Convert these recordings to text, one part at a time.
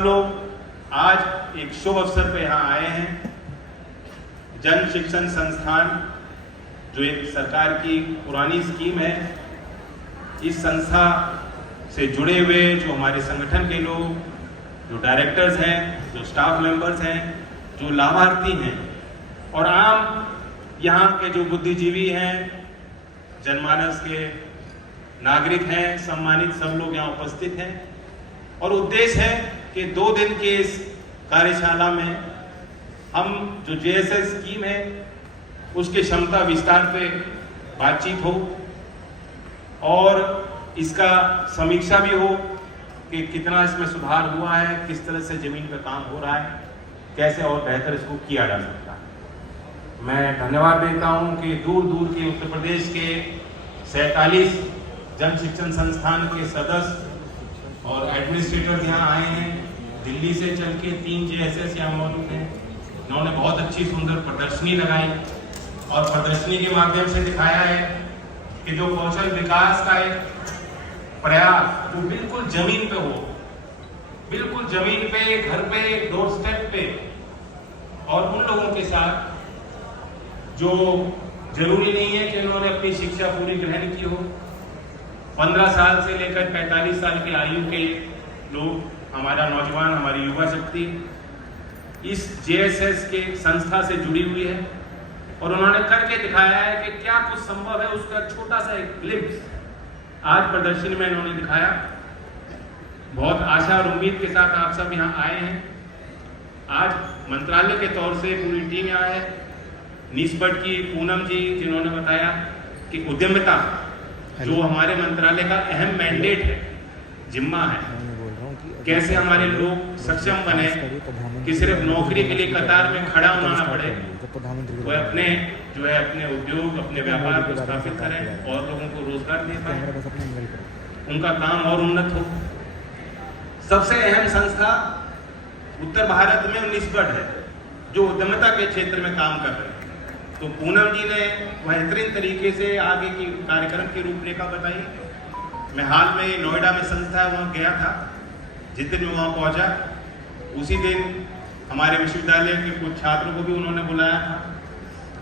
सब लोग आज एक शुभ अवसर पे यहाँ आए हैं। जन शिक्षण संस्थान जो एक सरकार की पुरानी स्कीम है, इस संस्था से जुड़े हुए जो हमारे संगठन के लोग, जो डायरेक्टर्स हैं, जो स्टाफ मेंबर्स हैं, जो लाभार्थी हैं और आम यहाँ के जो बुद्धिजीवी हैं, जनमानस के नागरिक हैं, सम्मानित सब लोग यहाँ उपस्थित हैं। और उद्देश्य है कि 2 दिन के इस कार्यशाला में हम जो JSS स्कीम है उसके क्षमता विस्तार पे बातचीत हो और इसका समीक्षा भी हो कि कितना इसमें सुधार हुआ है, किस तरह से जमीन पे काम हो रहा है, कैसे और बेहतर इसको किया जा सकता है। मैं धन्यवाद देता हूं कि दूर दूर के उत्तर प्रदेश के 47 जन शिक्षण संस्थान के सदस्य और एडमिनिस्ट्रेटर यहाँ आए हैं। दिल्ली से चल के 3 JSS यहाँ मौजूद हैं। इन्होंने बहुत अच्छी सुंदर प्रदर्शनी लगाई और प्रदर्शनी के माध्यम से दिखाया है कि जो कौशल विकास का एक प्रयास वो बिल्कुल जमीन पे हो, बिल्कुल जमीन पे, घर पे, डोर स्टेप पे, और उन लोगों के साथ जो जरूरी नहीं है कि उन्होंने अपनी शिक्षा पूरी ग्रहण की हो। 15 साल से लेकर 45 साल की आयु के लोग, हमारा नौजवान, हमारी युवा शक्ति इस JSS के संस्था से जुड़ी हुई है और उन्होंने करके दिखाया है कि क्या कुछ संभव है, उसका छोटा सा एक ग्लिम्स आज प्रदर्शनी में इन्होंने दिखाया। बहुत आशा और उम्मीद के साथ आप सब यहाँ आए हैं। आज मंत्रालय के तौर से पूरी टीम यहाँ है। निस्बत की पूनम जी जिन्होंने बताया कि उद्यमिता जो हमारे मंत्रालय का अहम मैंडेट है, जिम्मा है, कैसे हमारे लोग सक्षम बने कि सिर्फ नौकरी के लिए कतार में खड़ा होना ना पड़े, वो अपने जो है अपने उद्योग, अपने व्यापार को स्थापित करें और लोगों को रोजगार दे पाए, उनका काम और उन्नत हो। सबसे अहम संस्था उत्तर भारत में निस्बत है जो उद्यमिता के क्षेत्र में काम कर रहे हैं। तो पूनम जी ने बेहतरीन तरीके से आगे की कार्यक्रम की रूपरेखा बताई। मैं हाल में नोएडा में संस्था है वहाँ गया था। जिस दिन मैं वहाँ पहुँचा उसी दिन हमारे विश्वविद्यालय के कुछ छात्रों को भी उन्होंने बुलाया था।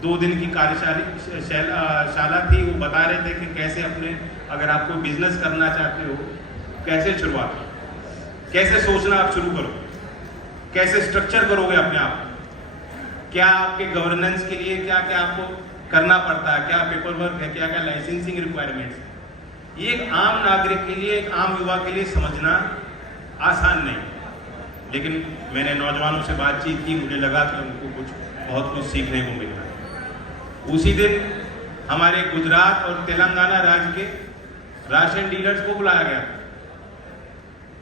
2 दिन की कार्यशाला थी। वो बता रहे थे कि कैसे अपने, अगर आप कोई बिजनेस करना चाहते हो, कैसे शुरुआत, कैसे सोचना आप शुरू करो, कैसे स्ट्रक्चर करोगे अपने आप, क्या आपके गवर्नेंस के लिए क्या क्या आपको करना पड़ता है, क्या पेपर वर्क है, क्या क्या लाइसेंसिंग रिक्वायरमेंट्स। ये एक आम नागरिक के लिए, एक आम युवा के लिए समझना आसान नहीं। लेकिन मैंने नौजवानों से बातचीत की, मुझे लगा कि उनको बहुत कुछ सीखने को मिल रहा है। उसी दिन हमारे गुजरात और तेलंगाना राज्य के राशन डीलर्स को बुलाया गया था,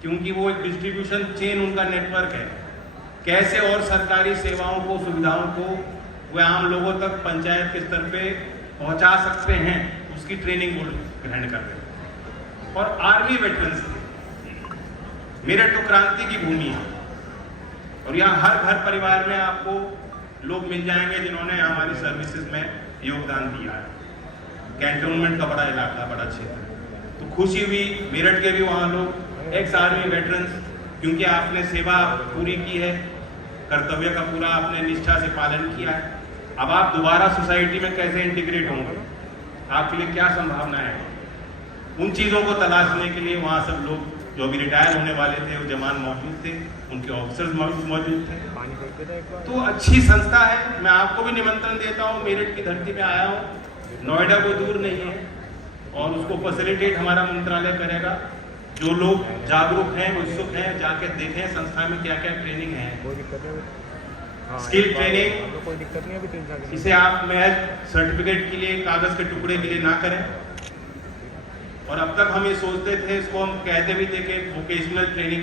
क्योंकि वो एक डिस्ट्रीब्यूशन चेन उनका नेटवर्क है। कैसे और सरकारी सेवाओं को, सुविधाओं को वे आम लोगों तक पंचायत के स्तर पे पहुंचा सकते हैं, उसकी ट्रेनिंग वो ग्रहण कर रहे हैं। और आर्मी वेटरन्स, मेरठ तो क्रांति की भूमि है और यहाँ हर घर परिवार में आपको लोग मिल जाएंगे जिन्होंने हमारी सर्विसेज में योगदान दिया है। कैंटोनमेंट का बड़ा इलाका, बड़ा क्षेत्र, तो खुशी हुई। मेरठ के भी वहाँ लोग एक्स आर्मी वेटरन्स, क्योंकि आपने सेवा पूरी की है, कर्तव्य का पूरा आपने निष्ठा से पालन किया है। अब आप दोबारा सोसाइटी में कैसे इंटीग्रेट होंगे, आपके लिए क्या संभावनाएं हैं, उन चीज़ों को तलाशने के लिए वहाँ सब लोग जो अभी रिटायर होने वाले थे, वो जवान मौजूद थे, उनके ऑफिसर्स मौजूद थे। तो अच्छी संस्था है। मैं आपको भी निमंत्रण देता हूँ। मेरठ की धरती पे आया हूँ, नोएडा कोई दूर नहीं है और उसको फैसिलिटेट हमारा मंत्रालय करेगा। जो लोग जागरूक हैं, उत्सुक हैं, जाके देखें संस्था में क्या क्या ट्रेनिंग है, स्किल ट्रेनिंग। इसे आप महज सर्टिफिकेट के लिए, कागज के टुकड़े के लिए ना करें। और अब तक हम ये सोचते थे, इसको हम कहते भी थे कि वोकेशनल ट्रेनिंग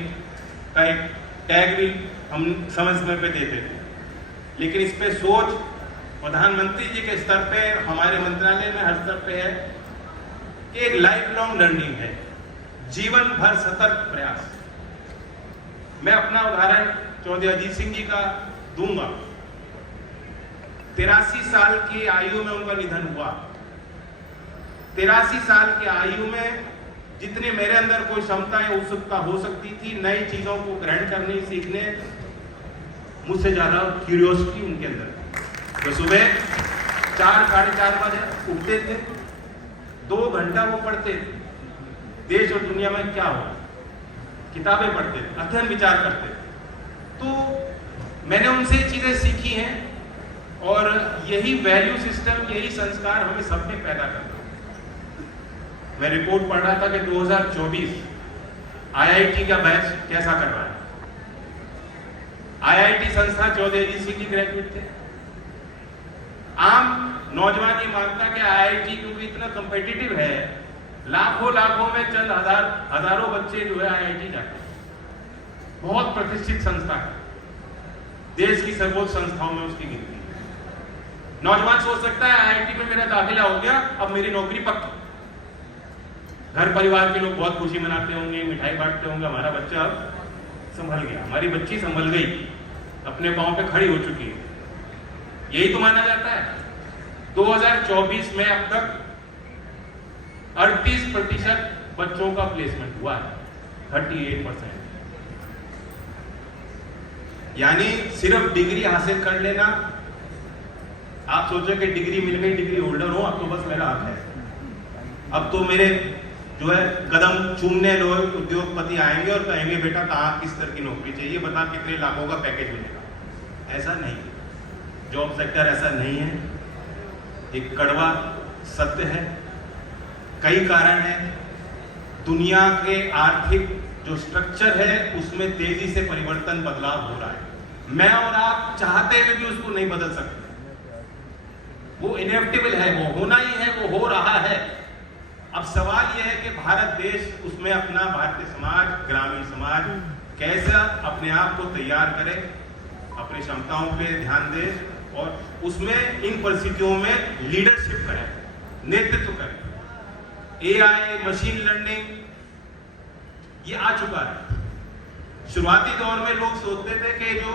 का एक टैग भी हम समय समय पे देते थे, लेकिन इस पे सोच प्रधानमंत्री जी के स्तर पे, हमारे मंत्रालय में हर स्तर पे है कि एक लाइफ लॉन्ग लर्निंग है, जीवन भर सतत प्रयास। मैं अपना उदाहरण चौधरी अजीत सिंह जी का दूंगा। 83 साल की आयु में उनका निधन हुआ। 83 साल की आयु में जितने मेरे अंदर कोई क्षमता या उत्सुकता हो सकती थी नई चीजों को ग्रहण करने सीखने, मुझसे ज्यादा क्यूरियोसिटी उनके अंदर। तो सुबह 4 साढ़े 4 बजे उठते थे, 2 घंटा वो पढ़ते थे, देश और दुनिया में क्या हो, किताबें पढ़ते थे, अध्ययन विचार करते थे। तो मैंने उनसे चीजें सीखी हैं और यही वैल्यू सिस्टम, यही संस्कार हमें सब में पैदा करना। मैं रिपोर्ट पढ़ रहा था कि 2024 आईआईटी का बैच कैसा कर रहा है। आईआईटी संस्था 14 एजीसी ग्रेजुएट थे। आम नौजवान ये मानता कि आईआईटी क्योंकि इतना कॉम्पिटिटिव है, लाखों में चंद हजारों बच्चे जो है आईआईटी जाते हैं। बहुत प्रतिष्ठित संस्था है, देश की सर्वोच्च संस्थाओं में उसकी गिनती है। नौजवान सोच सकता है आईआईटी में मेरा दाखिला हो गया, अब मेरी नौकरी पक्की। घर परिवार के लोग बहुत खुशी मनाते होंगे, मिठाई बांटते होंगे, हमारा बच्चा अब संभल गया, हमारी बच्ची संभल गई, अपने पांव पे खड़ी हो चुकी है। यही तो माना जाता है। 2024 में अब तक 38% बच्चों का प्लेसमेंट हुआ है, 38%। यानी सिर्फ डिग्री हासिल कर लेना, आप सोचो कि डिग्री मिल गई, डिग्री होल्डर हो, अब तो बस मेरा हक है, अब तो मेरे जो है कदम चूमने लोग उद्योगपति आएंगे और कहेंगे बेटा कहाँ किस तरह की नौकरी चाहिए, बता कितने लाखों का पैकेज मिलेगा। ऐसा नहीं, जॉब सेक्टर ऐसा नहीं है, एक कड़वा सत्य है। कई कारण है, दुनिया के आर्थिक जो स्ट्रक्चर है उसमें तेजी से परिवर्तन, बदलाव हो रहा है। मैं और आप चाहते हुए भी उसको नहीं बदल सकते, वो इनएविटेबल है, वो होना ही है, वो हो रहा है। अब सवाल यह है कि भारत देश उसमें अपना, भारतीय समाज, ग्रामीण समाज कैसा अपने आप को तैयार करे, अपनी क्षमताओं पे ध्यान दे और उसमें इन परिस्थितियों में लीडरशिप करे, नेतृत्व करे। एआई, मशीन लर्निंग ये आ चुका है। शुरुआती दौर में लोग सोचते थे कि जो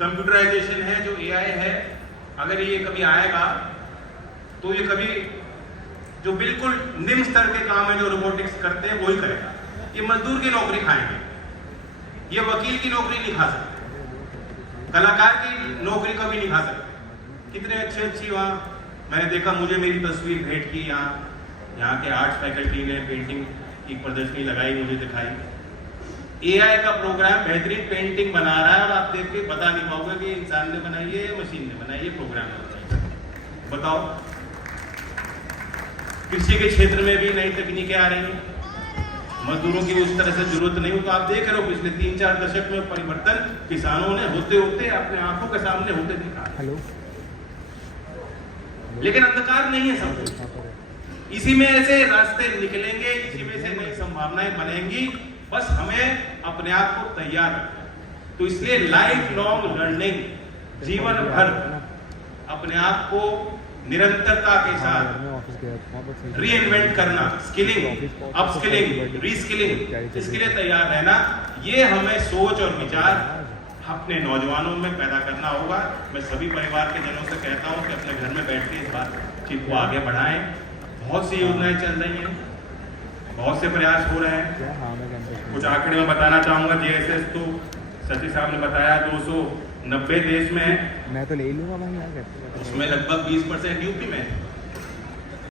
कंप्यूटराइजेशन है, जो एआई है, अगर ये कभी आएगा तो ये कभी जो बिल्कुल निम्न स्तर के काम है जो रोबोटिक्स करते हैं वही करेगा। ये मजदूर की नौकरी खाएंगे, ये वकील की नौकरी नहीं खा सकते, कलाकार की नौकरी कभी नहीं खा सकते। कितने अच्छी वहाँ मैंने देखा, मुझे मेरी तस्वीर भेंट की, यहाँ के आर्ट फैकल्टी ने पेंटिंग की प्रदर्शनी लगाई, मुझे दिखाई। एआई का प्रोग्राम बेहतरीन पेंटिंग बना रहा है और आप देख के बता नहीं पाओगे कि इंसान ने बनाई है, मशीन ने बनाई है, प्रोग्राम ने बनाई है। बताओ, कृषि के क्षेत्र में भी नई तकनीकें आ रही हैं, मजदूरों की उस तरह से जरूरत नहीं हो। तो आप देख रहे हो पिछले 3-4 दशक में परिवर्तन किसानों ने होते होते अपने आंखों के सामने होते दिखा। लेकिन अंधकार नहीं है सब कुछ, इसी में ऐसे रास्ते निकलेंगे, इसी में से नई संभावनाएं बनेंगी, बस हमें अपने आप को तैयार रखना है। तो इसलिए लाइफ लॉन्ग लर्निंग, जीवन भर अपने आप को निरंतरता के साथ रीइन्वेंट करना, स्किलिंग, अपस्किलिंग, रीस्किलिंग, इसके लिए तैयार रहना, ये हमें सोच और विचार अपने नौजवानों में पैदा करना होगा। मैं सभी परिवार के जनों से कहता हूं कि अपने घर में बैठ के इस बातचीत को आगे बढ़ाएं। बहुत सी योजनाएं चल रही हैं, बहुत से प्रयास हो रहे हैं। कुछ आंकड़े में बताना चाहूंगा। जीएसएस तो सचिव साहब ने बताया 290 देश में है, मैं तो ले लूंगा भाई, उसमें लगभग 20% यूपी में है।